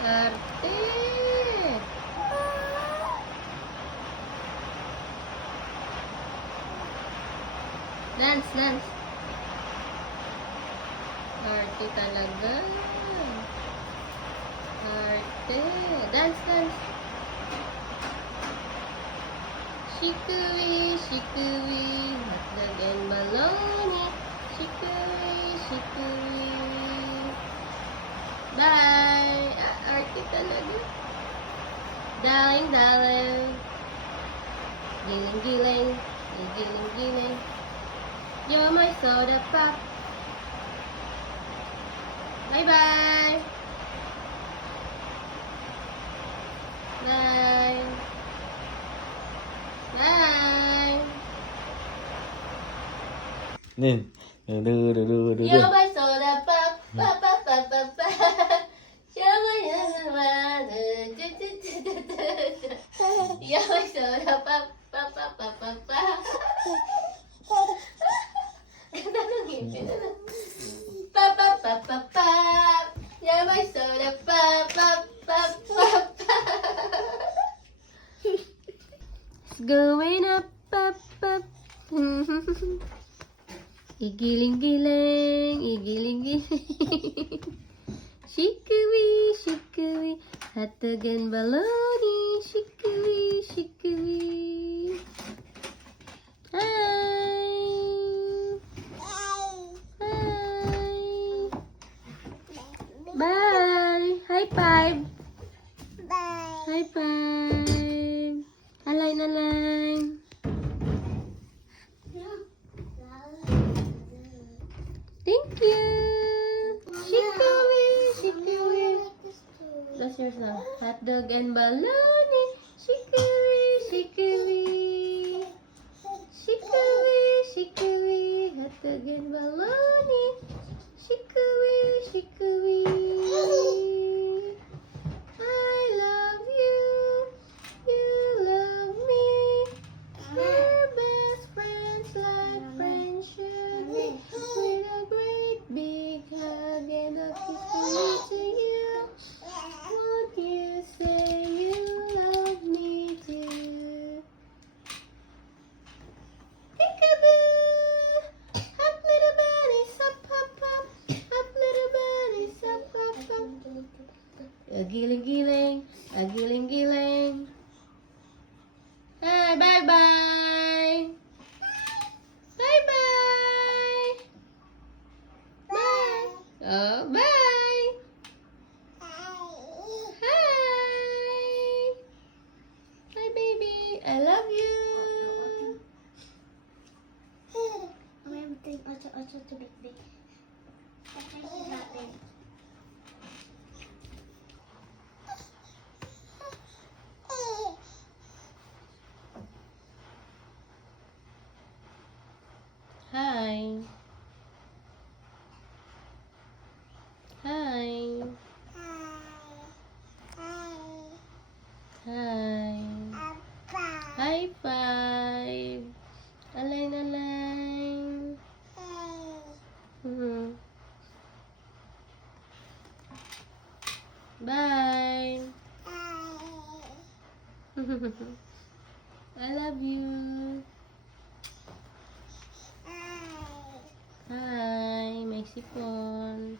Arte. Dance, dance. Arte talaga. Arte. Dance, dance. Shikui, shikui. Hotdog and bologna. Shikui, shikui. Bye. Arte talaga. Darling, darling. Giling, giling. Giling, giling. You're my soda pop. Bye-bye. Bye. Bye. Nin. You're my soda pop. Pop, pop, pop, pop, pop. You're my You're my soda pop. Pop, pop, pop, pop, pop. Ganda ng ngipin, ano? Pop, pop, pop, pop, pop. You're my soda pop, pop, pop, pop, pop. It's going up, up, up. Igiling-giling, igiling-giling. Shikui, shikui. Hotdog and bologna. Shikui, shikui. Hi. Bye. High five. Bye. High five. Align, align. Thank you. Shikui, shikui. That's yours now. Hotdog and bologna. Shikui, shikui. Shikui, shikui. Hotdog and bologna. Shikui, shikui. I love you. You love me. We're best friends like friends should be. With a great big hug and a kiss from me to you. Won't you say you love me too? Peekaboo! Hop little bunnies, hop, hop, hop. Hop little bunnies, hop, hop, hop. A giling-giling, a giling-giling. Hi, bye-bye. Bye-bye. Bye. Oh, bye. Hi. Hi, baby. I love you. May everything also to big big. That's natin. Hi. Hi. Hi. High five. Align, align. Mhm. Bye. I love you. Hi, may sipon.